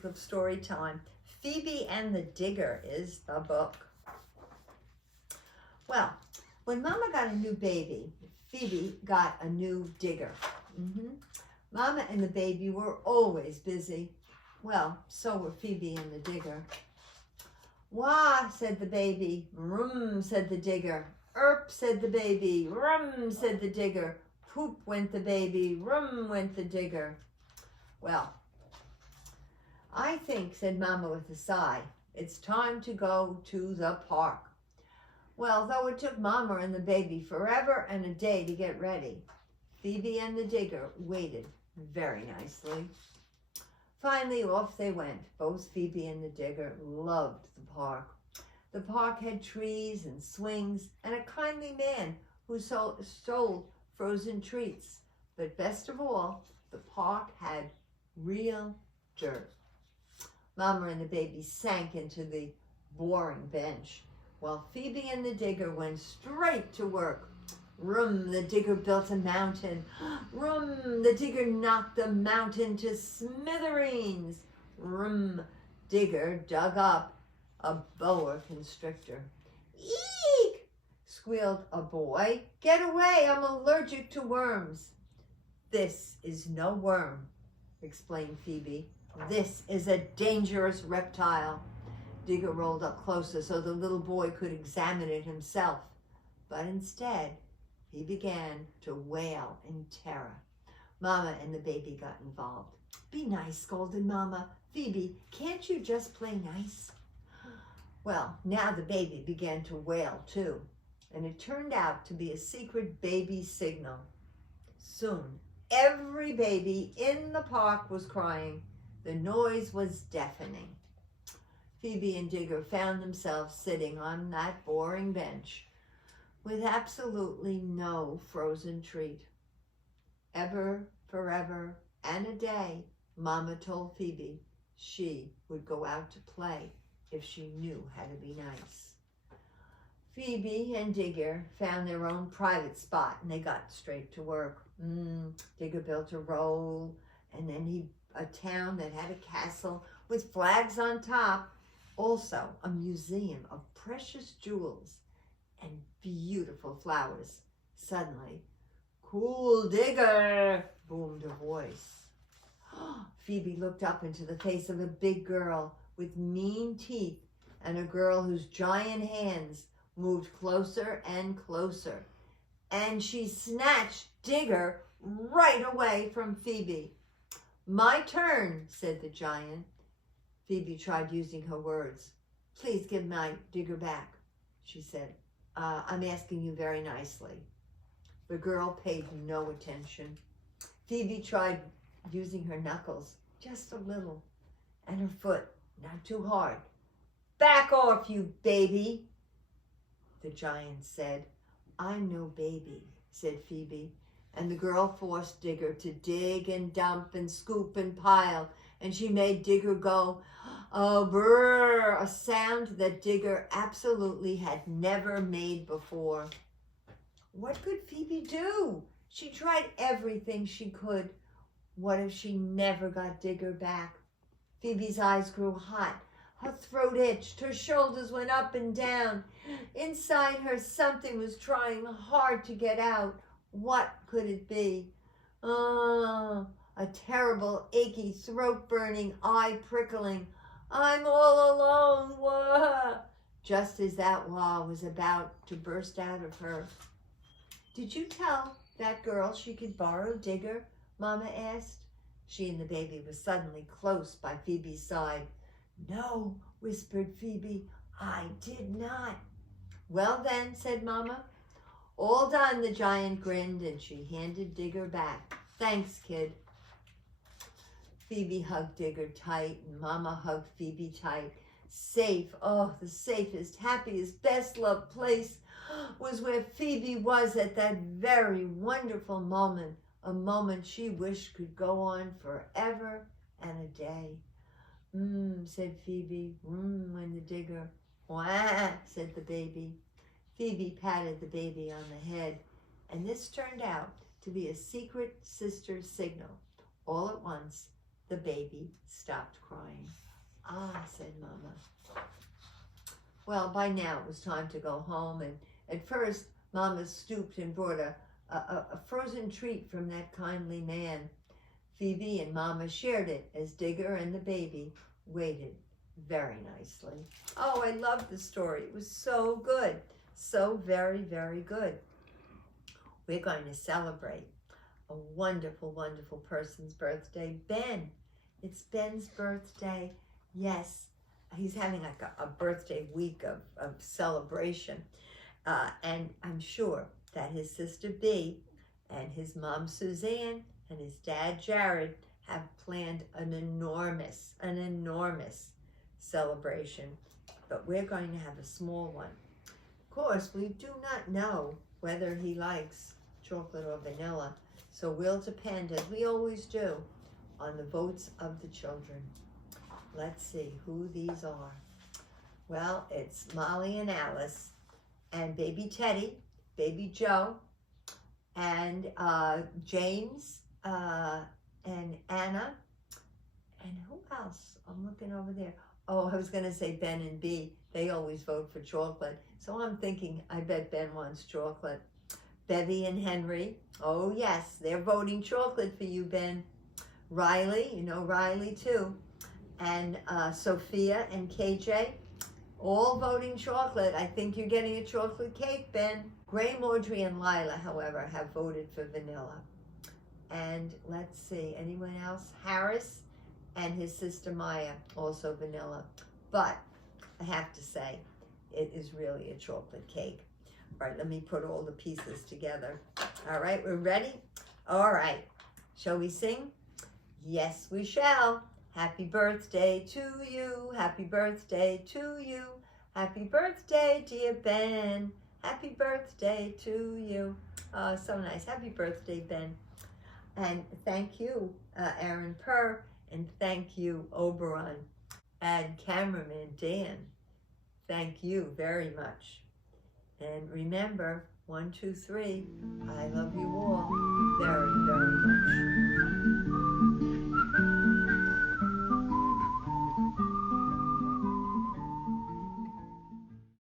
week of story time. Phoebe and the Digger is the book. Well, when Mama got a new baby, Phoebe got a new digger. Mama and the baby were always busy. Well, so were Phoebe and the digger. Wah, said the baby. Rum, said the digger. Erp, said the baby. Rum, said the digger. Poop went the baby. Rum went the digger. Well, I think, said Mama with a sigh, it's time to go to the park. Well, though it took Mama and the baby forever and a day to get ready, Phoebe and the digger waited very nicely. Finally, off they went. Both Phoebe and the digger loved the park. The park had trees and swings and a kindly man who sold frozen treats. But best of all, the park had real dirt. Mama and the baby sank into the boring bench, while Phoebe and the digger went straight to work. Rum, the digger built a mountain. Rum, the digger knocked the mountain to smithereens. Rum, digger dug up a boa constrictor. Eek! Squealed a boy. Get away, I'm allergic to worms. This is no worm, explained Phoebe. This is a dangerous reptile. Digger rolled up closer so the little boy could examine it himself. But instead, he began to wail in terror. Mama and the baby got involved. Be nice, scolded Mama. Phoebe, can't you just play nice? Well, now the baby began to wail too, and it turned out to be a secret baby signal. Soon, every baby in the park was crying. The noise was deafening. Phoebe and Digger found themselves sitting on that boring bench with absolutely no frozen treat. Ever, forever, and a day, Mama told Phoebe she would go out to play if she knew how to be nice. Phoebe and Digger found their own private spot and they got straight to work. Digger built a road and then a town that had a castle with flags on top. Also a museum of precious jewels and beautiful flowers. Suddenly, cool Digger, boomed a voice. Phoebe looked up into the face of a big girl with mean teeth and a girl whose giant hands moved closer and closer. And she snatched Digger right away from Phoebe. My turn, said the giant. Phoebe tried using her words. Please give my Digger back, she said. I'm asking you very nicely. The girl paid no attention. Phoebe tried using her knuckles, just a little, and her foot, not too hard. Back off, you baby, the giant said. I'm no baby, said Phoebe, and the girl forced Digger to dig and dump and scoop and pile, and she made Digger go, oh, brr, a sound that Digger absolutely had never made before. What could Phoebe do? She tried everything she could. What if she never got Digger back? Phoebe's eyes grew hot. Her throat itched. Her shoulders went up and down. Inside her, something was trying hard to get out. What could it be? Oh, a terrible, achy, throat-burning, eye-prickling. I'm all alone, wah! Just as that wah was about to burst out of her. Did you tell that girl she could borrow Digger? Mama asked. She and the baby were suddenly close by Phoebe's side. No, whispered Phoebe, I did not. Well then, said Mama. All done, the giant grinned, and she handed Digger back. Thanks, kid. Phoebe hugged Digger tight, and Mama hugged Phoebe tight. Safe, oh, the safest, happiest, best-loved place was where Phoebe was at that very wonderful moment, a moment she wished could go on forever and a day. Said Phoebe, went the Digger. Wah, said the baby. Phoebe patted the baby on the head, and this turned out to be a secret sister signal. All at once, the baby stopped crying. Ah, said Mama. Well, by now it was time to go home, and at first Mama stooped and brought a frozen treat from that kindly man. Phoebe and Mama shared it as Digger and the baby waited very nicely. Oh, I love the story. It was so good. So very, very good. We're going to celebrate a wonderful, wonderful person's birthday, Ben. It's Ben's birthday. Yes, he's having like a birthday week of celebration. And I'm sure that his sister Bee and his mom Suzanne and his dad Jared have planned an enormous celebration. But we're going to have a small one. Of course, we do not know whether he likes chocolate or vanilla. So we'll depend, as we always do, on the votes of the children. Let's see who these are. Well, it's Molly and Alice, and baby Teddy, baby Joe, and James, and Anna, and who else? I'm looking over there. Oh, I was going to say Ben and Bee. They always vote for chocolate. So I'm thinking, I bet Ben wants chocolate. Bevy and Henry. Oh, yes, they're voting chocolate for you, Ben. Riley, you know Riley too. And Sophia and KJ, all voting chocolate. I think you're getting a chocolate cake, Ben. Graham, Audrey, and Lila, however, have voted for vanilla. And let's see, anyone else? Harris and his sister Maya, also vanilla. But I have to say, it is really a chocolate cake. All right, let me put all the pieces together. All right, we're ready? All right, shall we sing? Yes, we shall. Happy birthday to you. Happy birthday to you. Happy birthday, dear Ben. Happy birthday to you. Oh, so nice. Happy birthday, Ben. And thank you, Aaron Purr. And thank you, Oberon. And cameraman Dan. Thank you very much. And remember, 1, 2, 3, I love you all very, very much.